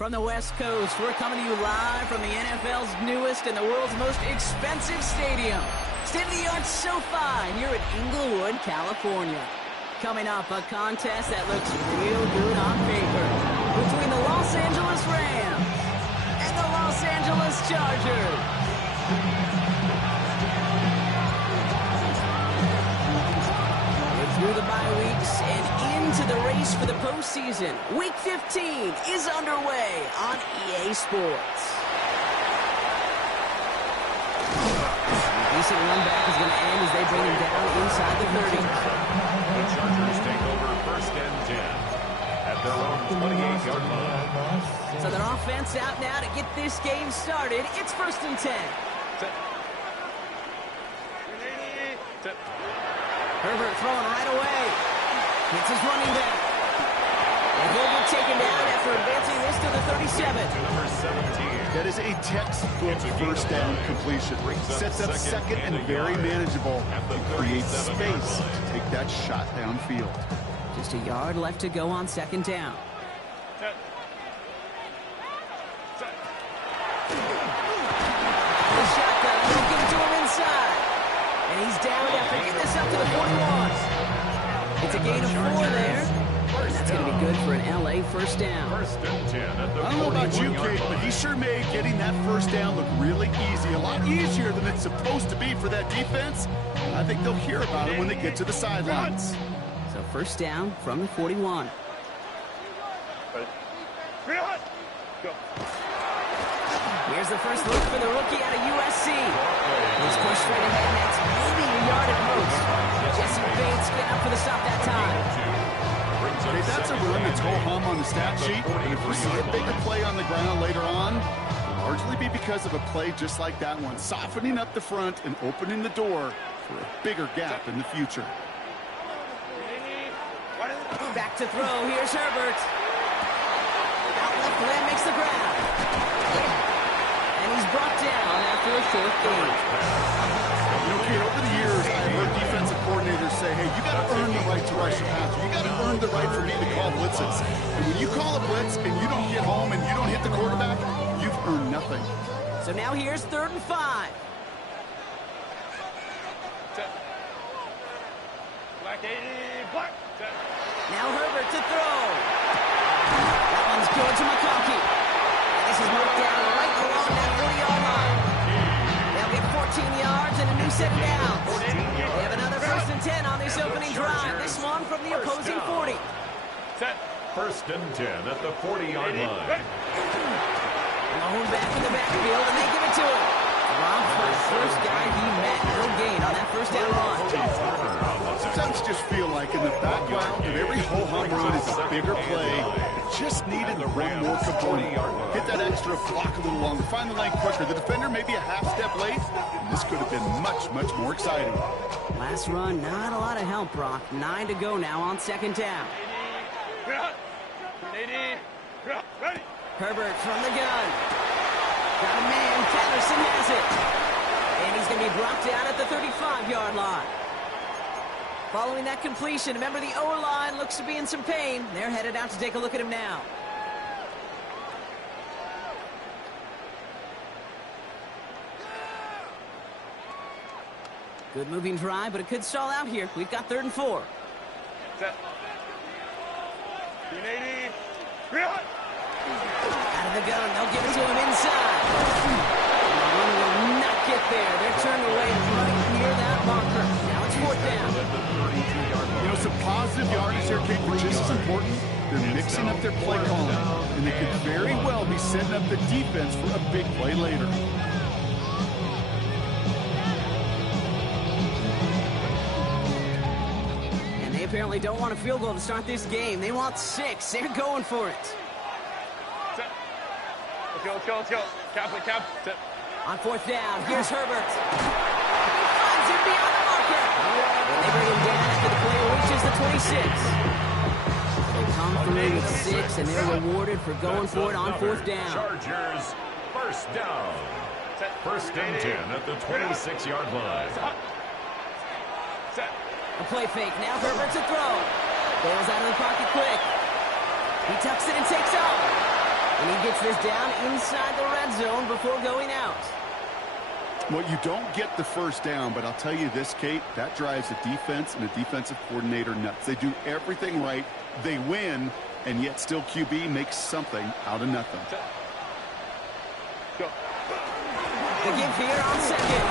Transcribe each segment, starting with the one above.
From the West Coast, we're coming to you live from the NFL's newest and the world's most expensive stadium. State-of-the-art SoFi here in Inglewood, California. Coming up, a contest that looks real good on paper between the Los Angeles Rams and the Los Angeles Chargers. Through the bye weeks and into the race for the postseason. Week 15 is underway on EA Sports. The decent run back is going to end as they bring him down inside the 30. The Chargers take over first and 10 at their own 28-yard line. So their offense out now to get this game started. It's first and 10. Herbert throwing right away. Hits his running back. And he'll be taken down after advancing this to the 37. Number 17. That is a textbook first down completion. Sets up second and very manageable. It creates space to take that shot downfield. Just a yard left to go on second down. The shotgun, they'll give it to him inside. And he's down after getting this up to the 41. It's a gain of 4 there. And that's going to be good for an LA first down. First and 10 at the I don't know about you, 41-yard Kate, but line. he sure made getting that first down look really easy. A lot easier than it's supposed to be for that defense. I think they'll hear about it when they get to the sidelines. So first down from the 41. Here's the first look for the rookie out of USC. He's pushed straight ahead, and that's maybe a yard at most. Jesse Bates get up for the stop that time. Okay, that's a run that's ho-hum on the stat sheet. And if we see a bigger play on the ground later on, it'll largely be because of a play just like that one, softening up the front and opening the door for a bigger gap in the future. Back to throw. Here's Herbert. Out left leg makes the grab. And he's brought down after a short gain. You know, Kate, over the years, I've heard defensive coordinators say, hey, you got to earn the right to rush the passer. You got to earn the right for me to call blitzes. And when you call a blitz and you don't get home and you don't hit the quarterback, you've earned nothing. So now here's 3rd and 5. Now Herbert to throw. That one's good to McConkey. And this is marked down right along that 40-yard line. They'll get 14 yards and a new set of downs. They have another first and 10 on this opening drive. This one from the opposing 40. First and 10 at the 40-yard line. Lone back in the backfield, and they give it to him. Rob for the first guy he met. No gain on that first down run. Sometimes just feel like in the background of every ho-hum run is a bigger play. It just needed one more component. Hit that extra block a little longer. Find the lane quicker. The defender maybe a half step late. And this could have been much, much more exciting. Last run, not a lot of help, Brock. 9 to go now on second down. Herbert from the gun. Got a man. Patterson has it. And he's going to be brought down at the 35-yard line. Following that completion, remember the O-line looks to be in some pain. They're headed out to take a look at him now. Good moving drive, but it could stall out here. We've got 3rd and 4. Out of the gun, they'll give it to him inside. The run will not get there. They're turned away right near that marker. Now it's 4th down. You know, some positive yardage there, Kate, but just as important, they're mixing up their play calling. And they could very well be setting up the defense for a big play later. And they apparently don't want a field goal to start this game. They want 6. They're going for it. Let's go. Cap. On 4th down, here's Herbert. He finds him beyond the marker. And they bring him down after the play reaches the 26. They come through with 6, and they're rewarded for going for it on 4th down. Chargers first down. First and 10 at the 26-yard line. A play fake. Now Herbert to throw. Bails out of the pocket quick. He tucks it and takes off. And he gets this down inside the red zone before going out. Well, you don't get the first down, but I'll tell you this, Kate, that drives a defense and a defensive coordinator nuts. They do everything right. They win, and yet still QB makes something out of nothing. Go. The give here on second.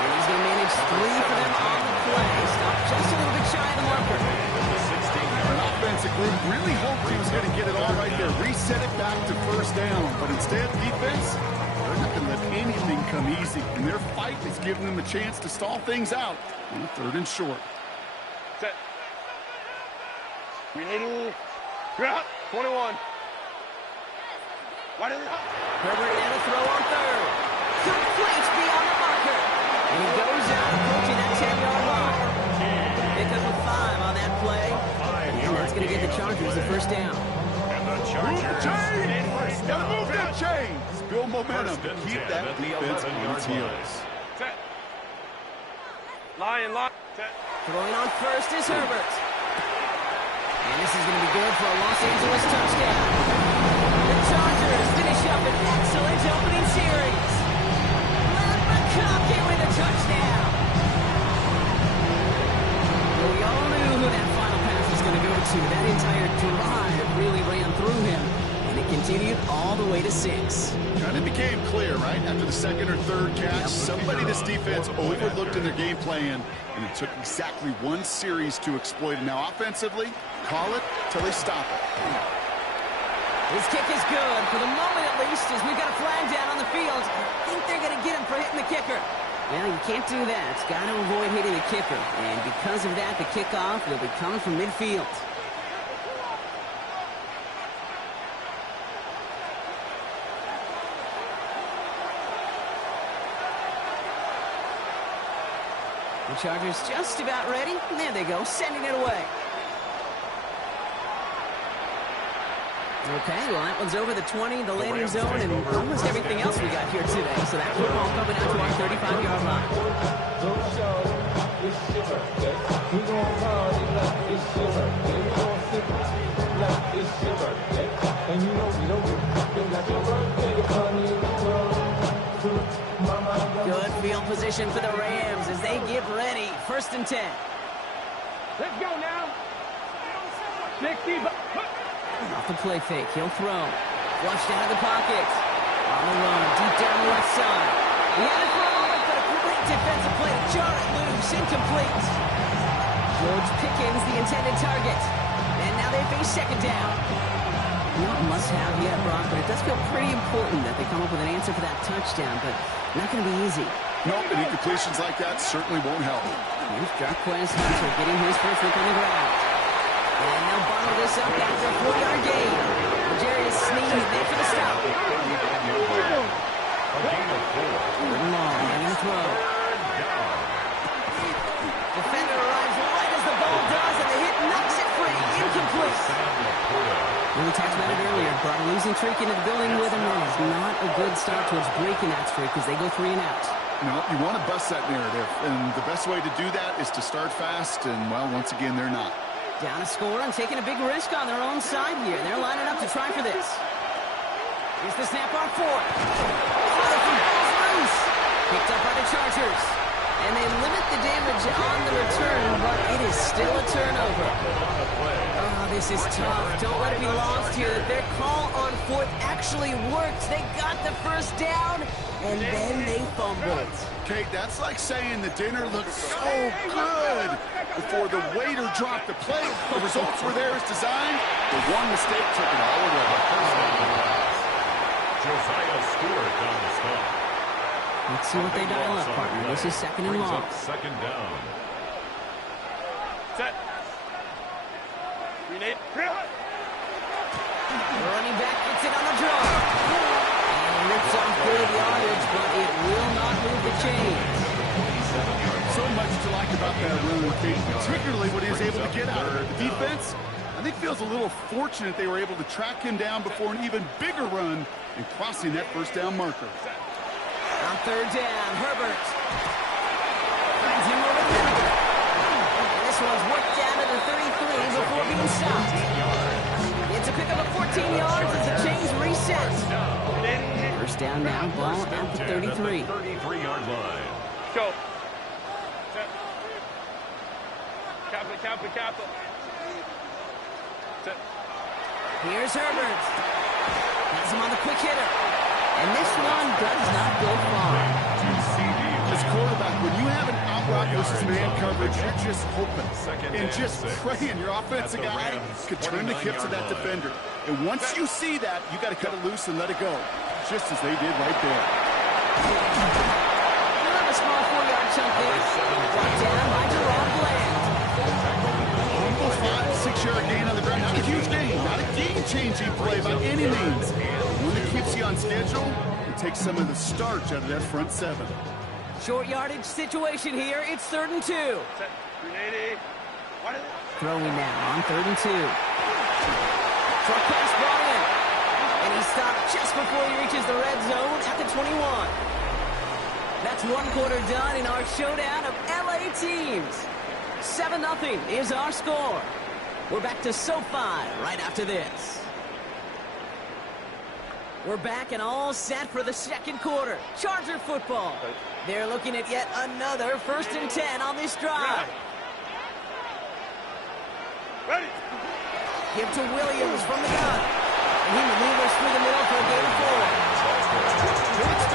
And he's going to manage 3 for them on the play. Stop just a little bit shy of the marker. An offensive group really hoped he was going to get it all right there. Reset it back to first down. But instead, defense, they're not going to let anything come easy. And their fight is giving them a chance to stall things out on a 3rd and short. Set. Ready. 21. Why did it? Herbert and a throw on 3rd. Complete beyond the marker. And he goes out approaching that 10-yard line. Pick up a 5 on that play. And that's going to get the Chargers the first down. And the Move the Chargers. chains! Gotta move that chains! Build momentum. Keep that defense on its heels. Set. Line. Set. Throwing on first is Herbert. And this is going to be good for a Los Angeles touchdown. The Chargers finish up an excellent opening series. Matt McConkey with a touchdown. Well, we all knew who that final pass was going to go to. That entire drive really ran through him. And it continued all the way to 6. And it became clear, right, after the 2nd or 3rd catch, somebody this defense overlooked in their game plan, and it took exactly 1 series to exploit it. Now, offensively, call it till they stop it. His kick is good, for the moment at least, as we've got a flag down on the field. I think they're going to get him for hitting the kicker. Well, you can't do that. Got to avoid hitting the kicker. And because of that, the kickoff will be coming from midfield. The Chargers just about ready. And there they go, sending it away. Okay, well, that one's over the 20, the landing zone, and almost everything else we got here today. So that football coming out to our 35-yard line. Good field position for the Rams as they get ready. 1st and 10. Let's go now. Next deep. Off the play fake, he'll throw. Flushed out of the pocket. On the run, deep down the left side. He had it for a moment, but a great defensive play to jar it loose. Incomplete. George Pickens, the intended target. And now they face 2nd down. Not must-have yet, Brock, but it does feel pretty important that they come up with an answer for that touchdown, but not going to be easy. Nope, and incompletions like that certainly won't help. Here's Jarquez Hunter getting his first look on the ground. And they'll bundle this up after a 4-yard gain. Jarius Sneed there for the stop. A gain of 4. Long, ready to throw. Defender arrives right as the ball does, and the hit knocks it free. Incomplete. We talked about it earlier, but a losing streak into the building with them is not a good start towards breaking that streak as they go 3 and out. No, you want to bust that narrative, and the best way to do that is to start fast, and, well, once again, they're not. Down a score and taking a big risk on their own side here. They're lining up to try for this. Here's the snap on 4. Oh, the football's loose. Picked up by the Chargers. And they limit the damage on the return, but it is still a turnover. Oh, this is tough. Don't let it be lost here that their call on 4th actually worked. They got the first down, and then they fumbled. Kate, that's like saying the dinner looked so good before the waiter dropped the plate. The results were there as designed. The one mistake took it all away. Josiah Stewart down the stop. Let's see what they dial up, partner. This is 2nd and long. 2nd down. Set. Renate. The running back gets it on the draw. And rips off good yardage, but it will not move the chains. So much to like about that run, Kate, particularly what he was able to get out of it. The defense, I think, feels a little fortunate they were able to track him down before an even bigger run and crossing that first down marker. On 3rd down, Herbert finds him over the middle. And this one's worked down to the 33 before being stopped. It's a pickup of 14 yards as the chains reset. down now, ball at the 33. 33-yard line. Go. Set. Cap it. Set. Here's Herbert. Has him on the quick hitter. And this one does not go far. As quarterback, when you have an outright versus man coverage, you're just hoping and just praying your offensive guy could turn the hips of that defender. And once you see that, you got to cut it loose and let it go, just as they did right there. A small 4-yard chunk there. Brought down by Jerome Bland. Humble 5-6-yard gain on the ground. Not a huge gain, not a game-changing play by any means. One that keeps you on schedule and takes some of the starch out of that front seven. Short yardage situation here. It's 3rd and 2. Set. 380. Throwing now on 3rd and 2. Short pass brought in. And he stopped just before he reaches the red zone at the 21. That's 1 quarter done in our showdown of LA teams. 7-0 is our score. We're back to SoFi right after this. We're back and all set for the 2nd quarter. Charger football. They're looking at yet another 1st and 10 on this drive. Ready. Give to Williams from the gun. And he maneuvers through the middle for a gain of 4.